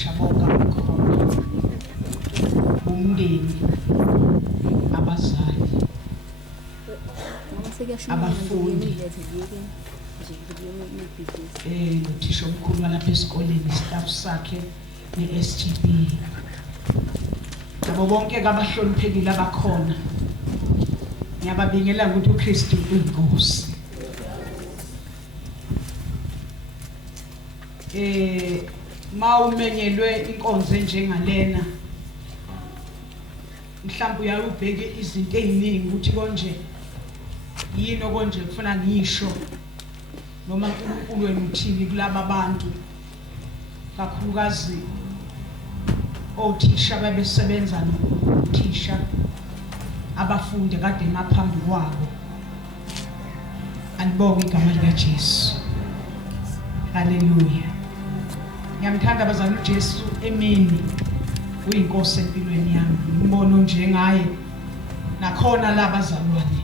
Shaboka bakhona umndeni abazali abafundi uthisha omkhulu lapha esikoleni staff sakhe ne-SGB abo bonke abahloniphekile abakhona ngiyababingelela ukuthi uKristu uyinkosi. Mawumenyelwe inkonzo njengalena mhlawumbe uyabheke izinto eziningi ukuthi konje yini okonje kufuna ngisho noma uNkulunkulu wenu uthini kulabo abantu kakhulukazi othisha babesebenza nothisha abafundi kade ngaphambi kwabo. Anibonge igama likaJesu. Haleluya. Ngiyamthanda abazali uJesu emini uyinkosi empilweni yami. Ngibona njengaye nakhona la bazalwane.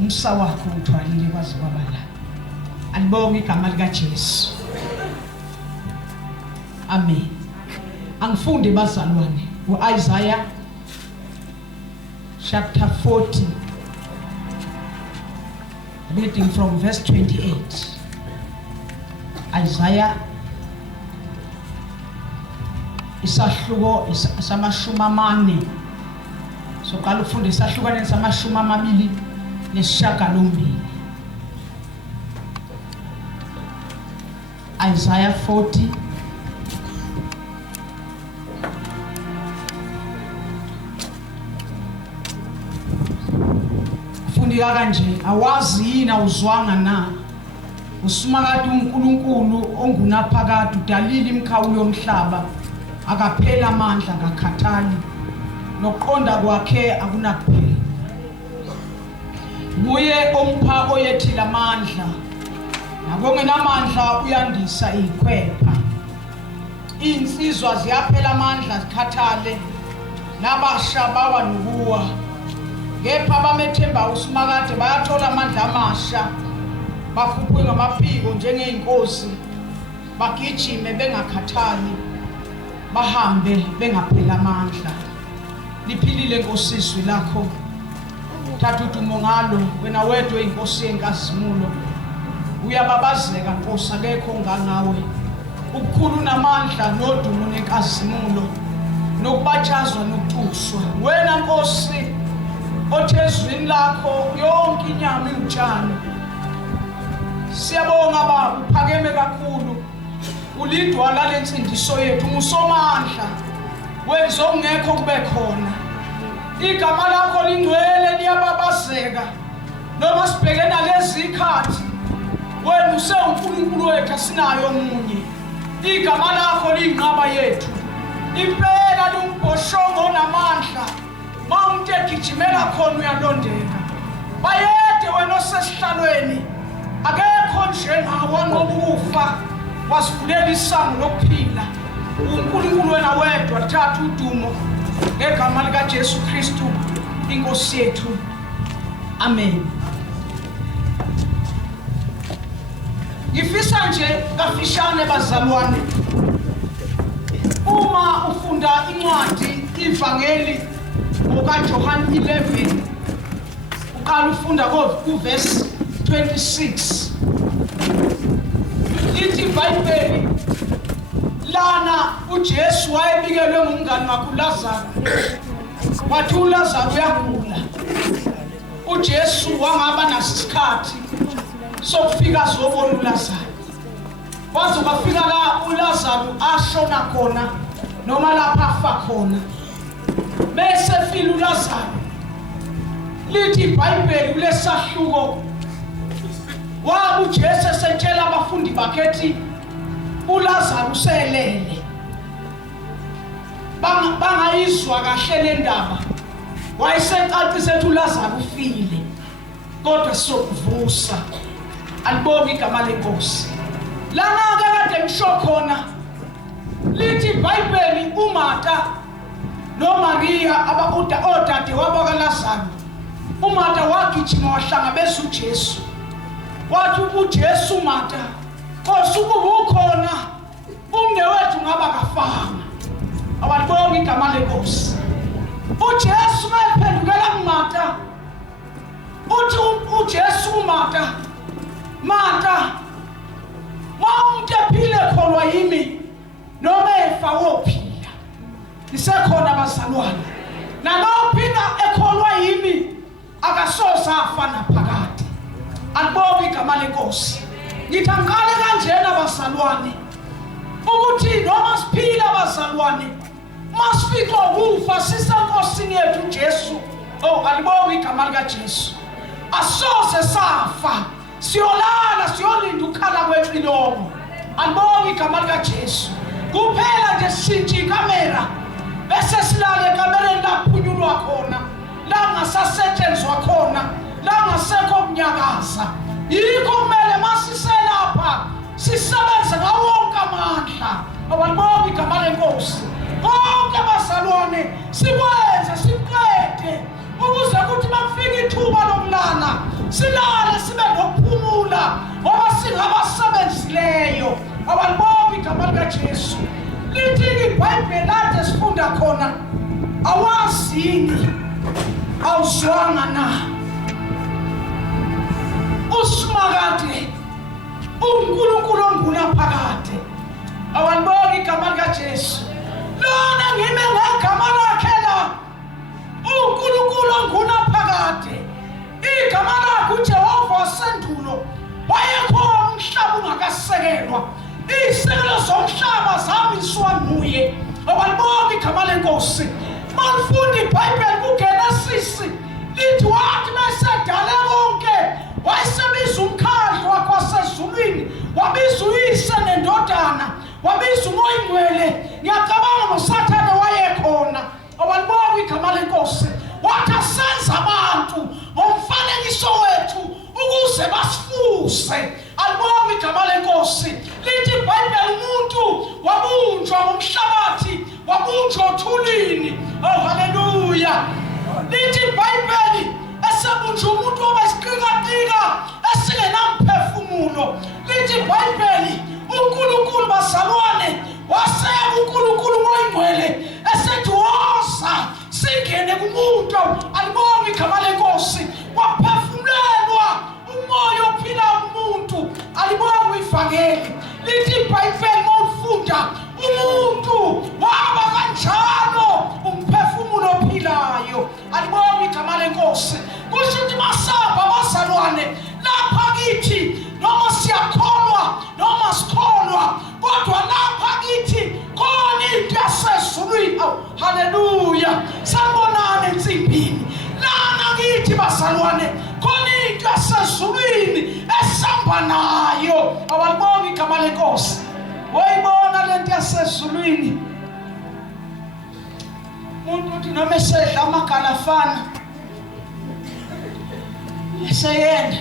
Umsa wakho uthwalile kwazi kwabala. Anibonge igama likaJesu. Amen. Angifunde bazalwane uIsaiah chapter 40 reading from verse 28. Isaiah isahluko samashumi amane. So qala ufunde isahlukaneni samashumi amabili nesishiyagalombili. Isaiah 40 fundika kanje, awazi yini awuzwanga na usumakade uNkulunkulu ongunaphakade udalile imikhawulo yomhlaba akaphela amandla ngakhathali nokuqonda kwakhe akunakuphela. Nguye ompha oyethila amandla nakongenamandla uyandisa izikhwepha. Insizwa ziyaphela amandla zikhathale nabasha bawa nokuwa. Kepha abamethemba usumakade bayathola amandla amasha bafuqwe ngamaphiko njengeinkosi bagijime bengakhathali bahambe bengaphela amandla. Liphilile inkosizwe lakho thatha udumo ngalo wena wedwa inkosi yenkazimulo. Uyababazeka Nkosi akekho ngangawe ukukhulu namandla nodumo nenkazimulo nokubatshazwa nokutuswa. Wena Nkosi othezwini lakho yonke inyama iwutshani. Siyabonga Baba uphakeme kakhulu ulidwala lensindiso yethu ngusomandla wenza ongekho kube khona. Igama lakho lingcwele liyababazeka noma sibheke nalezi ikhathi wena usewuNkulunkulu wethu asinayo omunye. Igama lakho liyinqaba yethu impela lungibhoshongo namandla. Mawumuntu egijimela khona uyalondeka. Bayede wena osesihlalweni akekho njengawe ngokufa wasivulela isango lokuphila. uNkulunkulu wena wedwa thatha udumo ngegama likaJesu Kristu inkosi yethu. Amen. Ngifisa nje kafishane bazalwane uma ufunda incwadi ivangeli okaJohane 11 uqala ufunda kuverse 26. Lithi iBhayibheli lana uJesu wayebikelwe ngumngani wakhe uLazaro. Wathi uLazaro uyagula. uJesu wangaba nasikhathi sokufika zobona uLazaro. Waze kwafika la uLazaro ashona khona noma lapha afa khona. Bese fila uLazaro. Lithi iBhayibheli kulesahluko waba uJesu esetshela abafundi bakhe ethi uLazaro uselele. Bangayizwa kahle le ndaba. Wayesecacisa ethi uLazaro ufile kodwa sokuvusa. Alibonge igama lenkosi. Lana kade ngisho khona lithi iBhayibheli uMartha noMaria odade wabo kaLazaro. uMartha wagijima wahlangabeza uJesu. Wathi uJesu uMartha, Nkosi ukuba ukhona umnewethu ngaba kafanga awalibonga igama lenkosi uJesu mayiphendukela kuMatha uthi uJesu Martha umuntu ephile kholwa yimi noma efa wophila isekhona bazalwane nalophina ekholwa yimi akasosa afa naphakade alibonga igama lenkosi ngithi angale kanjena bazalwane ukuthi noma siphila bazalwane masifika ukufa sisenkosini yethu uJesu alibonga igama likaJesu asose safa siyolala siyolinda ukhala kwexilongo alibonga igama likaJesu kuphela nje sishintshe ikamera bese silale ekamereni laphunyulwa khona la ngasasetshenzwa khona la ngasekho kunyakaza yikho kumele masiselapha sisebenze ngawo wonke amandla awalibonga igama lenkosi konke bazalwane sikwenze siqede ukuze kuthi makufika ithuba lokulala silale sibe nokuphumula ngoba singabasebenzileyo awalibonga igama likaJesu lithi iBhayibheli lapho sifunda khona awazini awuzwanga na uSimakade uNkulunkulu ongunaphakade awalibonga igama likaJesu lona ngime ngegama lakhe la uNkulunkulu ongunaphakade igama lakhe uJehova wasendulo wayekhona umhlaba ungakasekelwa isekelo zomhlaba zamiswa nguye awalibonga igama lenkosi malifunda iBhayibheli kuGenesis lithi wathi mesedale konke wayesebiza umkhandlu wakwasezulwini wabiza uyise nendodana wabiza umoya ingcwele ngiyacabanga noSathane wayekhona awalibonga igama lenkosi wathi asenza abantu ngomfanekiso wethu ukuze basifuse alibonga igama lenkosi lithi iBhayibheli umuntu wabunjwa ngomhlabathi wabunjwa othulini haleluya lithi iBhayibheli esebunjwa umuntu obesiqikatika esingenamphefumulo lithi iBhayibheli uNkulunkulu bazalwane waseka uNkulunkulu moyingcwele esethi woza singene kumuntu alibonga igama lenkosi waphefumulelwa umoya ophila kumuntu alibonga ivangeli lithi iBhayibheli mawufunda umuntu waba kanjalo umphefumulo ophilayo alibonga igama lenkosi kusho ukuthi masaba bazalwane lapha kithi noma siyakholwa noma sikholwa kodwa lapha kithi khona into yasezulwini haleluya sanibonana ensimbini lana kithi bazalwane khona into yasezulwini esihamba nayo awalibonga igama lenkosi wayibona lento yasezulwini umuntu uthi noma esedla amagalafana eseyenda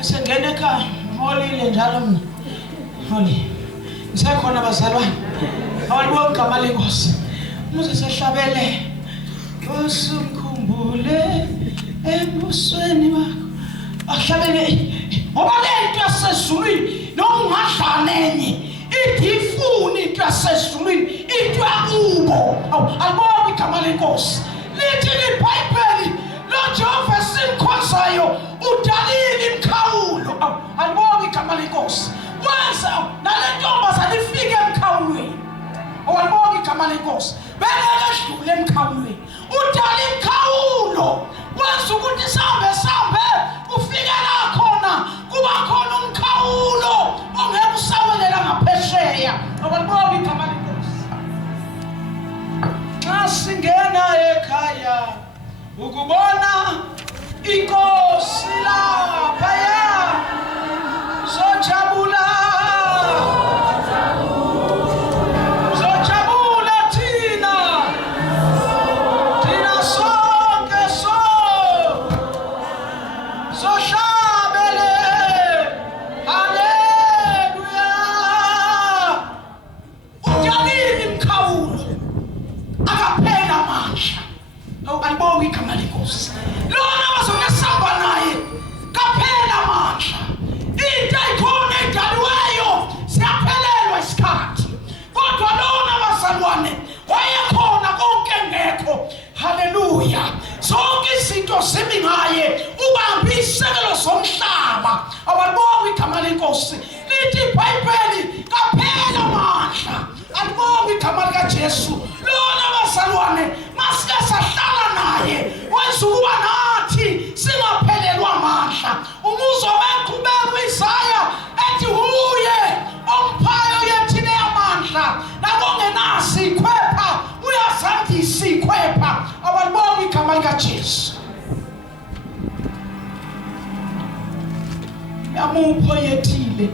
esengena ekhaya ngolile njalo mina holi ngisekhona bazalwane awalibonga igama lenkosi umuze sehlabele usumkhumbule embusweni wakho ahlabele ngoba lento yasezulwini noma ungadlanenye ithi ifuni into yasezulwini into yakubo alibonga igama lenkosi lithi iBhayibheli lo Jehova simkhonzayo udalile imkhawulo alibonga igama lenkosi wenza nalentombazane ifike emkhawulweni awalibonga igama lenkosi bengeke edlule emkhawulweni udala imkhawulo wenza ukuthi sambe ufike la khona kuba khona umkhawulo ongeke usawelela ngaphesheya awalibonga igama lenkosi xa singena ekhaya ukubona inkosi laphaya sojabula thina sonke sohlabele haleluya udalile imkhawulo akaphela amandla alibonga igama lenkosi lona bazongesamba zonke izinto zimi ngaye ubambe isekelo somhlaba. Awalibonga igama lenkosi. Lithi iBhayibheli kaphela amandla. Alibonga igama likaJesu. Lona bazalwane masike sahlala naye wenza ukuba nathi singaphelelwa amandla. Umuzo weqhubeko Isaya ethi uye omphayo yethine amandla nakongenasi ikhwepha uyazandisa ikhwepha. Awalibonga igama likaJesu. Yamupho yethile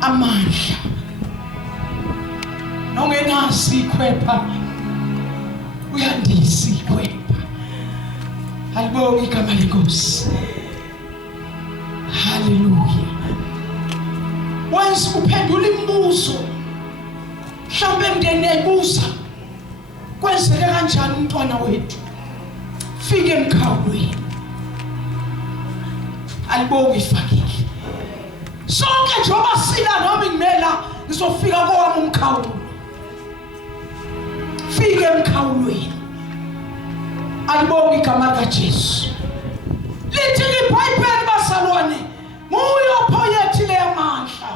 amandla nongenasi ikhwepha uyandisa ikhwepha. Alibonga igama lenkosi. Hallelujah. Wenza uphendula imibuzo. Mhlawumbe emndeni ebuza kwenzeke kanjani umntwana wethu fike emkhawulweni. Alibonga ifakile. Sonke njengoba sila noma ngimela ngizofika kowami umkhawulo. Fike emkhawulweni. Alibonga igama likaJesu. Lithi iBhayibheli bazalwane nguye ophoyethile amandla.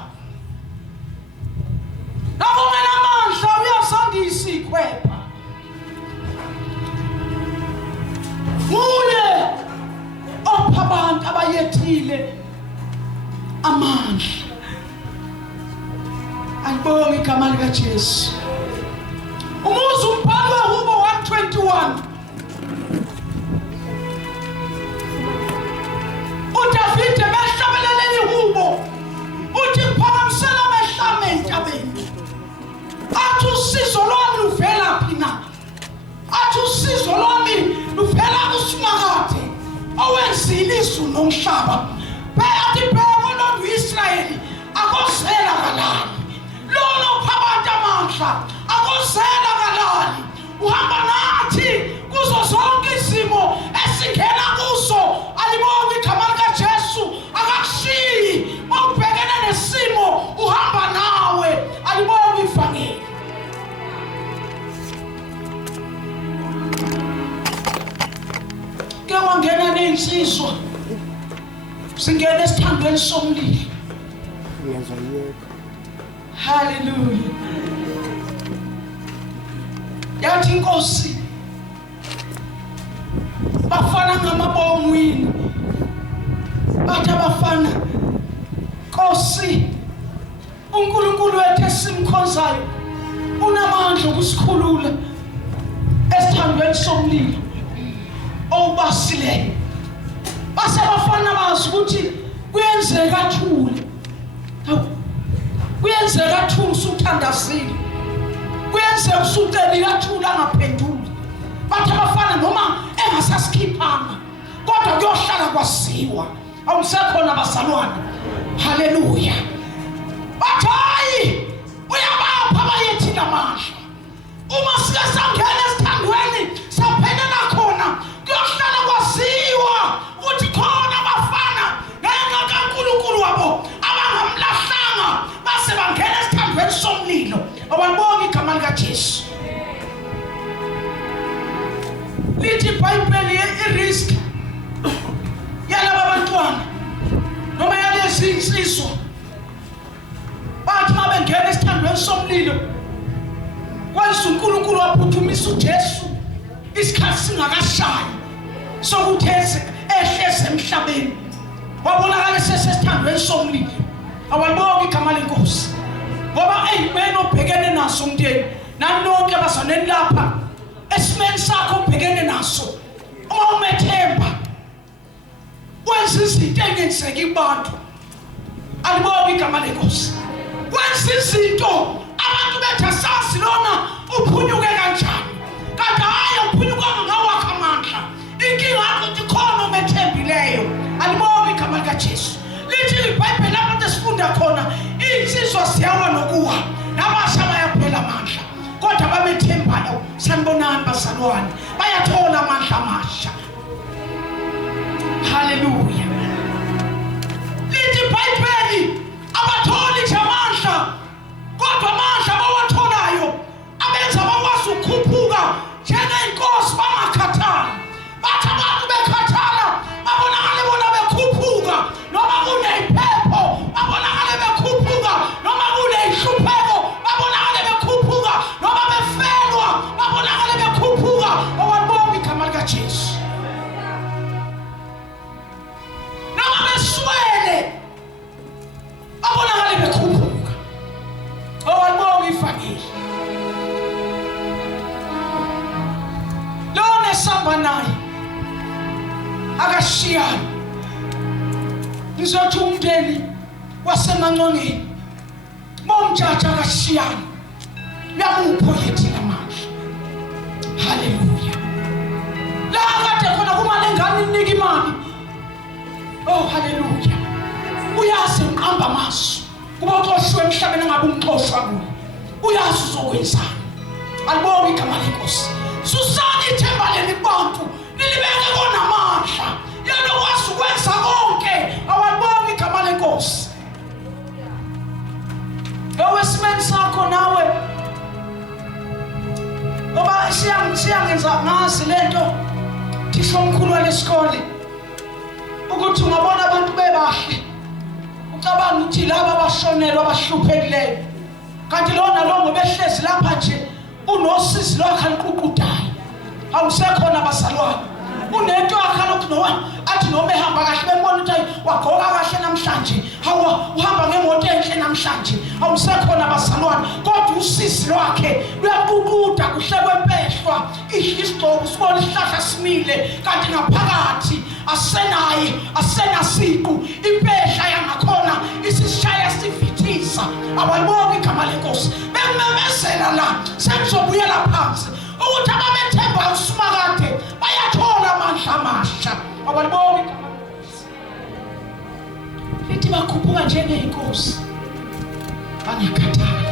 Nakungena amandla uyasandisa ikhwepha. Nguye opha abantu abayethile amandla. Alibonga igama likaJesu. Umuzi umbhalo weHubo 121. uDavide behlabelele ihubo uthi phakamisela amehlame entabeni. Athi usizo lwami luvela phi na? Athi usizo lwami luvela kuSimakade owenzile izulu nomhlaba. Bayathi bheka uNondu Israyeli akosela kalali. Lona uphabantu amandla akosela kalali. Uhamba nathi kuzo zonke izimo esingena kuzo. Alibonga igama likaJesu. Akakushiyi mawubhekene nesimo uhamba nawe. Alibonga ivangeli. Ke wangena nensizwa singena esithandweni somlilo. Hallelujah. Yathi inkosi bafana ngamabomwini. Bathi abafana Nkosi uNkulunkulu wethu esimkhonzayo unamandla ukusikhulula esithandweni somlilo owubasileyo. Base bafana bazi ukuthi kuyenzeka thule. Kuyenzeka thule usuthandazile. Kuyenzeka usuteli kathula angaphenduli. Bathi abafana noma engasasikhipanga kodwa kuyohlala kwasiwa. Awusekhona bazalwane. Hallelujah. Bathi hayi uyabapha abayethile amandla. Uma sike sangena esithandweni saphelela khona kuyohlala kwasiwa ukuthi khona abafana ngenxa kaNkulunkulu wabo abangamlahlanga base bangena esithandweni somlilo. Awalibonga igama likaJesu. Lithi iBhayibheli irisk yalaba bantwana noma yalezi insizwa bathi mabengena esithandweni somlilo kwenza uNkulunkulu waphuthumisa uJesu isikhathi singakashayi sokuthese ehleze emhlabeni wabonakala sesesithandweni somlilo. Awalibonga igama lenkosi. Ngoba eyimene obhekene naso umndeni nanonke abazalwane lapha esimeni sakho obhekene naso uma umethemba wenza izinto engenzeki kubantu. Alibonga igama lenkosi. Wenza izinto abantu bethu asazi lona uphunyuke kanjani. Kanti hayi uphunyuka ngawakho amandla. Inkinga yakho ukuthi khona umethembileyo. Alibonga igama likaJesu. Lithi iBhayibheli lapho sifunda khona insizwa siyawa nokuwa nabasha bayaphela amandla. Kodwa babethembayo sanibonani bazalwane bayathola amandla amasha. Hallelujah. Lithi iBhayibheli abatholi nje amandla kodwa amandla abawatholayo abenza bakwazi ukukhuphuka njengeenkosi bangakhathali. akashiyana. Ngizothi umndeni waseManqongeni bomjaji akashiyana yamupho yethi namandla. Haleluya. La kade khona kumale ngani inika imali. Oh haleluya. Uyazi uqamba amasu kuba uxoshwe emhlabeni engabe umxoshwa kuye. Uyazi uzokwenzani. Alibonge igama leNkosi. Susani ithemba leli bantu lilibeke konamandla. Yena wakwazi ukwenza konke. Awalibonge igama leNkosi. Ewesimeni sakho nawe ngoba siyangenza ngazi lento thisho omkhulu walesikole ukuthi ungabona abantu bebahle ucabanga ukuthi laba abashonelwa abahluphekile kanti lona lo ngobehlezi lapha nje unosisi lokho aliququdayo awusekhona bazalwane unento yakhe lokho athi noma ehamba kahle bembona ukuthi wagoka kahle namhlanje hawa uhamba ngemoto enhle namhlanje awusekhona bazalwane kodwa usisi lwakhe luyaququda kuhle kwempeshwa ihistory sibona isihlahla simile kanti ngaphakathi asenasiqu impehla yangakhona isishaya sivithisa abalibonga igama leNkosi bememezela la sengizobuyela phansi ukuthi ababethemba uSimakade bayathola amandla amasha abalibonga igama leNkosi lithi bakhuphuka njengeyinkosi bangekhathali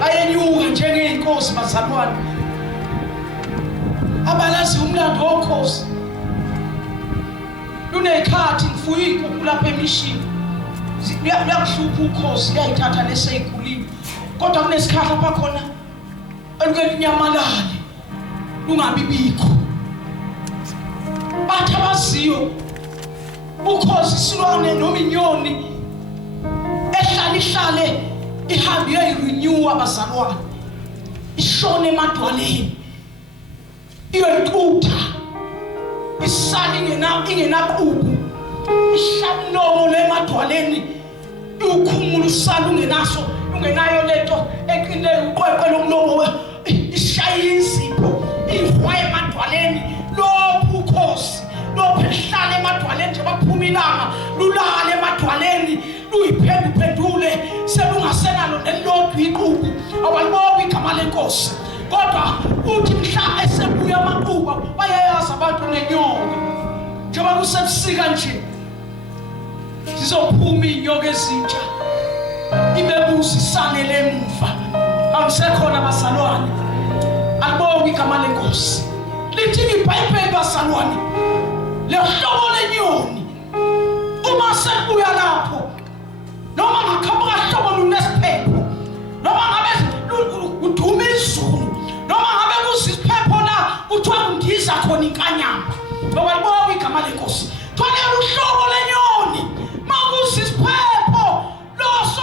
bayenyuka njengeyinkosi bazalwane abalazi umlando wokhosi lunekhathi ngifuye inkukhu lapha emishini liyakuhlupha ukhosi liyayithatha leseyikhulile kodwa kunesikhathi lapha khona eluke linyamalale lungabibikho bathi abaziyo ukhosi silwane noma inyoni ehlale ihambe irenew abazalwane ishone emadwaleni iyoyitutha isali ingenaqubu ishamlomo lemadwaleni ukhumula usali ungenayo lento eqileyo uqweqwe lomlomo ishaya izipho ihwa emadwaleni lokhu ukhosi lokhu ehlala emadwaleni nje baphuma ilanga lulala emadwaleni luyiphenduphendule selungasenalo nelodwa iqubu awalibonga igama leNkosi kodwa uthi mhla esebuya amaquba bayayazi abantu nenyoka njengoba kusebusika nje sizophuma inyoka ezintsha ibebusi sanele emuva awusekhona bazalwane alibonga igama leNkosi lithi iBhayibheli bazalwane lehlobo lenyoni uma sebuya lapho noma ngakhabuka hlobo lunesiphetho noma ngabe uduma izulu noma ngabe kusisiphepho la kuthiwa kundiza khona inkanyamba ngoba libonga igama leNkosi thole uhlobo lenyoni makusisiphepho loso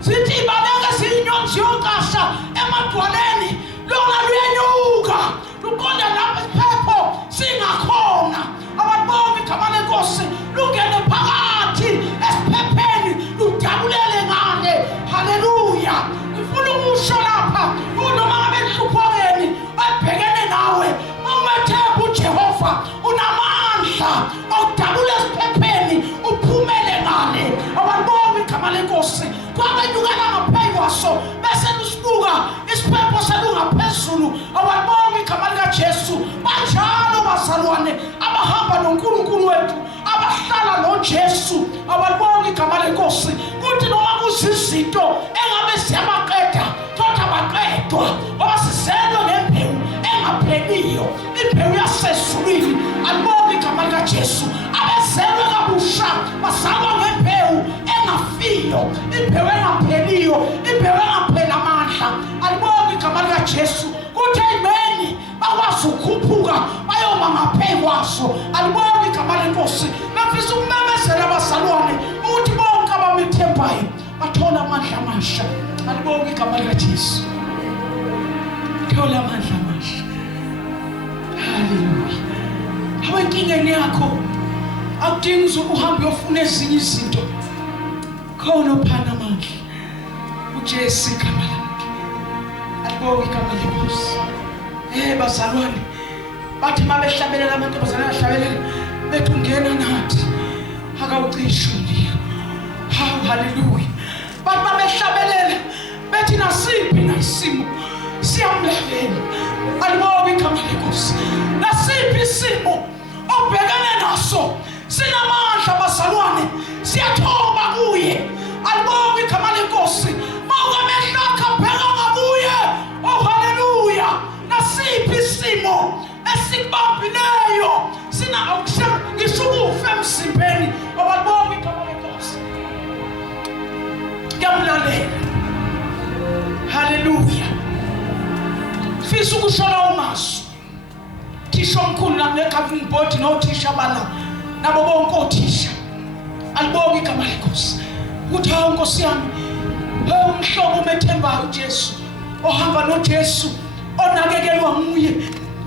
zithi ibaleke zinyoni ziyokasha emadwaleni lona luyenyuka luqonda lapha isiphepho singakhona ababonga igama leNkosi lungene phakathi esiphepheni ludabulele ngale haleluya ngifuna ukusho lapha unoma ngabe hluphokeni abhekene nawe umethemba uJehova unamandla okudabula esiphepheni uphumele ngale ababonga igama leNkosi kwabenyukela ngaphezulu bese lusibuka isiphepho selungaphezulu ababonga igama likaJesu banjalo bazalwane abahamba noNkulunkulu wethu abahlala noJesu ababonga igama leNkosi kuthi noma kuzizinto engabe siyamaqeda kodwa baqedwa ngoba sizelwe ngembewu engapheliyo imbewu yasezulwini alibonga igama likaJesu abezelwe kabusha bazalwa ngembewu engafiyo imbewu engapheliyo imbewu engapheli amandla alibonga igama likaJesu kuthi imeni bakwazi ukukhuphuka bayoma ngaphezulu alibonga igama leNkosi bafisa ukumemezela abazalwane ukuthi bonke abamethembayo bathola amandla amasha alibonga igama likaJesu thola amandla amasha haleluya awenkingeni yakho akudingi ukuhamba uyofuna ezinye izinto khona uphana amandla uJesu igama lakhe alibonga igama leNkosi bazalwane bathi mabehlabelela amantombazane ahlabelela bethi ungena nathi akawucishe umlilo. Hawu haleluya. Bathi mabehlabelela bethi nasiphi nasimo siyamlalela. Alibonge igama leNkosi. Nasiphi isimo obhekane naso sinamandla bazalwane siyathoba kuye. Alibonge igama leNkosi. Mawungamehla bheka ngakuye. Oh haleluya. Nasiphi isimo esikubambileyo sina ngisukufa emzimbeni. Alibonge igama leNkosi. Ngiyamlalela. Haleluya. Fisa ukushola umasu. Thisha omkhulu nakunegoverning board nothisha bala nabo bonke othisha. Alibonge igama leNkosi. Ukuthi hawu Nkosi yami, hawu umhlobo umethembayo uJesu, ohamba noJesu, onakekelwa nguye.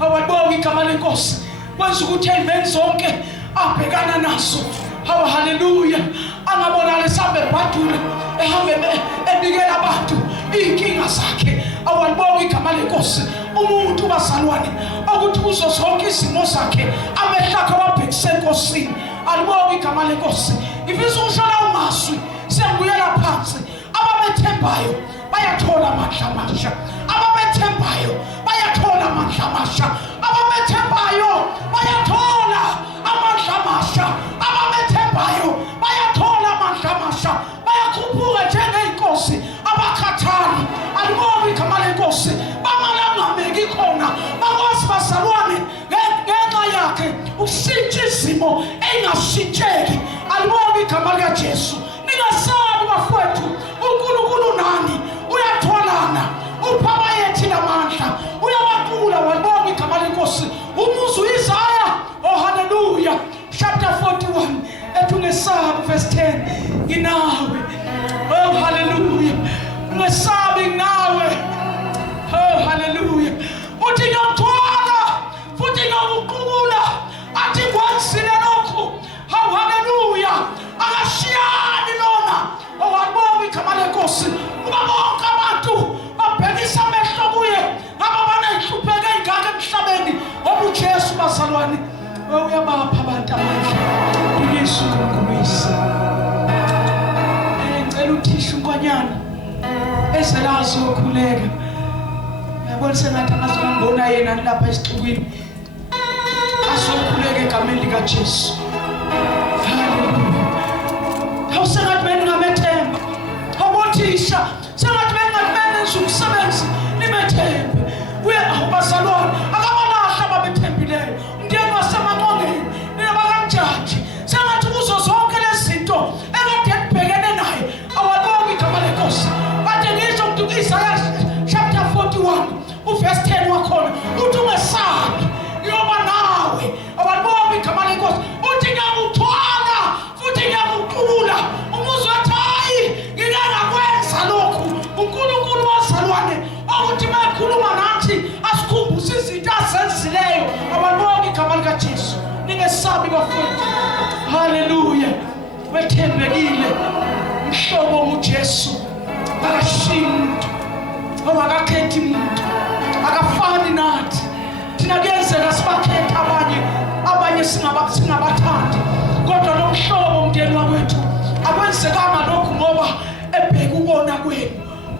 Awalibonge igama leNkosi. Kwenza ukuthi ezimeni zonke abhekana nazo. Hawu haleluya. Angabona lesambe badula ehambe ebikela abantu inkinga zakhe. Awalibonge igama leNkosi. Umuntu bazalwane ukuthi kuzo zonke izimo zakhe amehla akhe wabhekise eNkosini. Alibonge igama leNkosi. Ifisa ukushola umaswi siyabuyela phansi. Ababethembayo bayathola amandla amasha. Ababethembayo bayathola amandla amasha. Ababethembayo bayathola amandla amasha. Ababethembayo bayathola amandla amasha. Bayakhuphuka njengeyinkosi abakhathali. Alibonge igama leNkosi. Bangalameki khona bakwazi bazalwane ngenxa yakhe ushintsha izimo engashintsheki. Alibonge igama likaJesu. Ningasabi bafowethu, uNkulunkulu nani uyatholana. Uphaba yethi lamandla uyawaqula. Walibonge igama leNkosi. Umuzi uIsaya, oh haleluya, chapter 41 ethi ungesabi verse 10, nginawe. Oh haleluya. Ungesabi nginawe. Oh haleluya. Uthi ngiyamthwala futhi ngiyamqubula. Athi kwenzile lokhu. Hawu haleluya. Akashiyani lona. Oh walibonge igama leNkosi. Kuba bonke abantu babhekisa amehlo kuye. Ngaba banehlupheka ingaka emhlabeni. ObuJesu bazalwane. Oh uyabapha abantu amandla. uYesu uNkulunkulu. Ngicela uthisha unkonyana ezelazi ukukhuleka. Yabona sengathi angazongibona yena lapha esixukwini. Asokhuleka egameni likaJesu. Haleluya. Awusengathi bengamethemba. Awuthisha sengathi bengamene umsebenzi nimethembe. Uye abazalwane akabalahla ababethembileyo. Umndeni wasemaqongeni ninabakanjaji. Sengathi kuzo zonke lezi zinto ekade kubhekene naye. Awalibonge igama leNkosi. Kade ngisho ukuthi Isaiah chapter 41 uverse 10 wakhona uthi ungesabi ngiyoba nawe. Awalibonge igama leNkosi. Uthi ngiyakuthwala futhi ngiyakuqubula. Umuzwa wathi hayi ngingakwenza lokhu. uNkulunkulu bazalwane ukuthi mayikhuluma nathi asikhumbuze izinto azenzileyo. Awalibonge igama likaJesu. Ningesabi bafowethu. Haleluya. Wethembekile mhlobo uJesu. Akashiyi umuntu. Akakhethi umuntu. Akafani nathi. Thina kuyenzeka sibakhetha abanye singabathandi. Kodwa lo mhlobo umndeni wakwethu akwenzekanga lokhu ngoba ebheka ubona kwenu.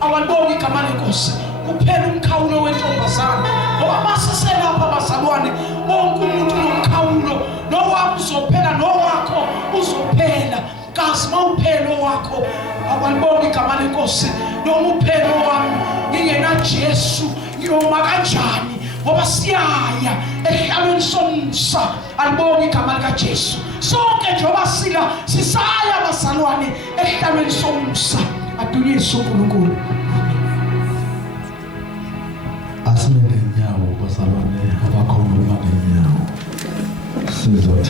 Awalibonge igama leNkosi. Kuphela umkhawulo wentombazana. Ngoba basiselapha bazalwane wonke umuntu nomkhawulo. Nowakho uzophela, nowakho uzophela. Kazi mawuphela wakho. Awalibonge igama leNkosi. Noma uphela wami ngingenaJesu ngiyoma kanjani? Ngoba siyaya ehlalweni somsa. Alibonge igama likaJesu. Sonke njengoba sisaya bazalwane ehlalweni somsa. Adunyiswe uNkulunkulu. Asimele inyawo bazalwane abakhona ngenyawo. Sizothatha